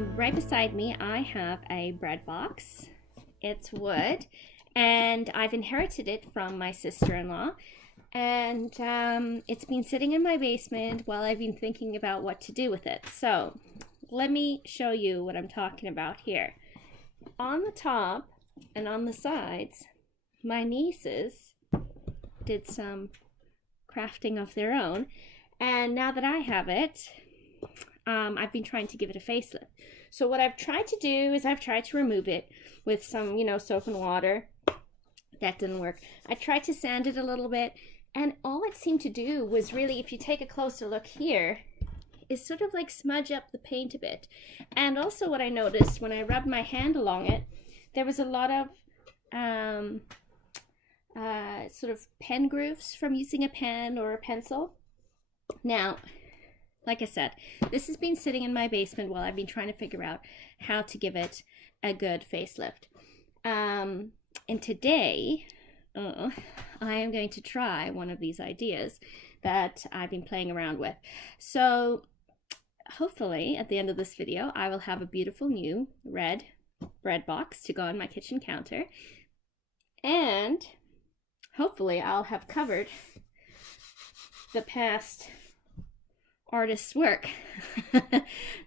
Right beside me, I have a bread box. It's wood, and I've inherited it from my sister-in-law. And it's been sitting in my basement while I've been thinking about what to do with it. So let me show you what I'm talking about here. On the top and on the sides, my nieces did some crafting of their own. And now that I have it, I've been trying to give it a facelift. So what I've tried to do is I've tried to remove it with some, soap and water. That didn't work. I tried to sand it a little bit, and all it seemed to do was really, if you take a closer look here, is sort of like smudge up the paint a bit. And also what I noticed when I rubbed my hand along it, there was a lot of sort of pen grooves from using a pen or a pencil. Now, like I said, this has been sitting in my basement while I've been trying to figure out how to give it a good facelift. And today, I am going to try one of these ideas that I've been playing around with. So hopefully at the end of this video, I will have a beautiful new red bread box to go on my kitchen counter. And hopefully I'll have covered the past artist's work.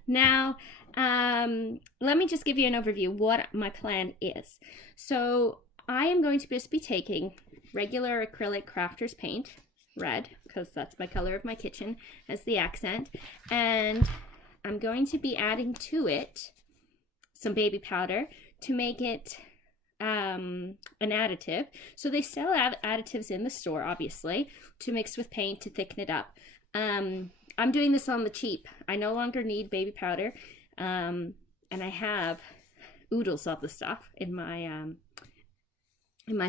Now, let me just give you an overview what my plan is. So I am going to just be taking regular acrylic crafter's paint, red, because that's my color of my kitchen, as the accent, and I'm going to be adding to it some baby powder to make it an additive. So they sell additives in the store, obviously, to mix with paint to thicken it up. I'm doing this on the cheap. I no longer need baby powder, and I have oodles of the stuff in my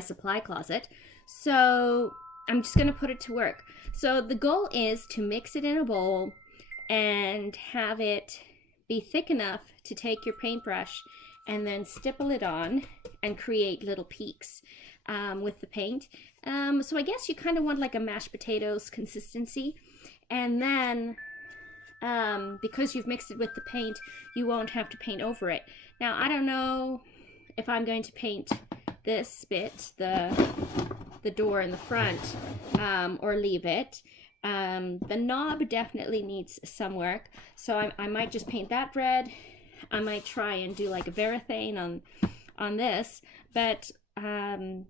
supply closet. So I'm just going to put it to work. So the goal is to mix it in a bowl and have it be thick enough to take your paintbrush and then stipple it on and create little peaks with the paint. So I guess you kind of want like a mashed potatoes consistency. And then, because you've mixed it with the paint, you won't have to paint over it. Now, I don't know if I'm going to paint this bit, the door in the front, or leave it. The knob definitely needs some work, so I might just paint that red. I might try and do like a varathane on this, but I'm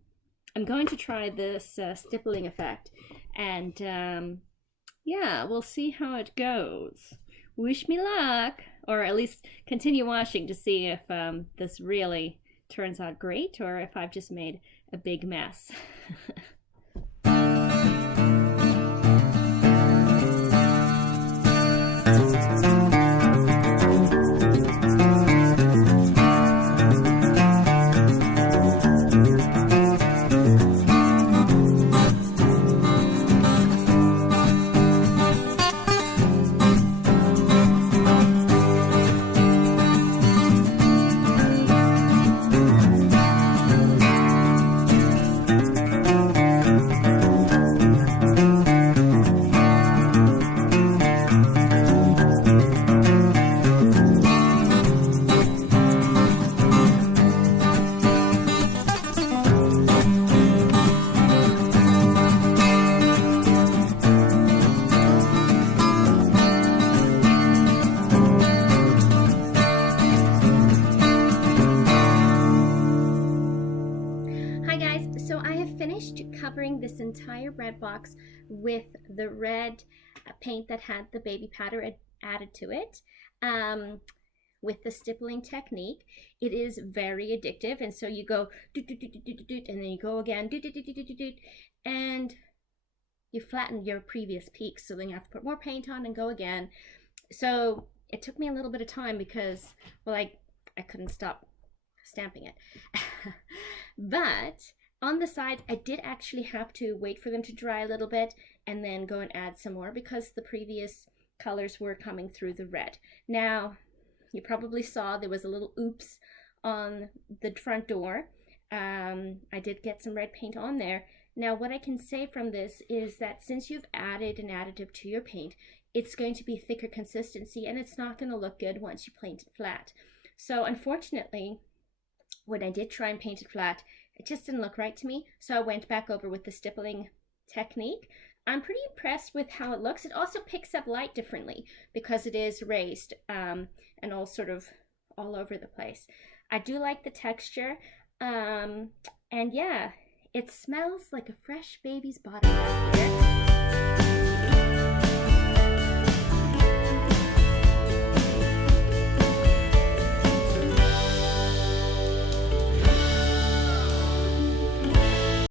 going to try this stippling effect, and yeah, we'll see how it goes. Wish me luck, or at least continue watching to see if this really turns out great or if I've just made a big mess. Covering this entire bread box with the red paint that had the baby powder added to it, with the stippling technique. It is very addictive, and so you go doot, doot, doot, doot, doot, doot, and then you go again doot, doot, doot, doot, doot, doot, and you flatten your previous peaks, so then you have to put more paint on and go again. So it took me a little bit of time because, well, I couldn't stop stamping it. But on the sides, I did actually have to wait for them to dry a little bit and then go and add some more because the previous colors were coming through the red. Now, you probably saw there was a little oops on the front door. I did get some red paint on there. Now, what I can say from this is that since you've added an additive to your paint, it's going to be thicker consistency, and it's not going to look good once you paint it flat. So unfortunately, when I did try and paint it flat, it just didn't look right to me. So I went back over with the stippling technique. I'm pretty impressed with how it looks. It also picks up light differently because it is raised and all sort of all over the place. I do like the texture. And yeah, it smells like a fresh baby's bottom right here.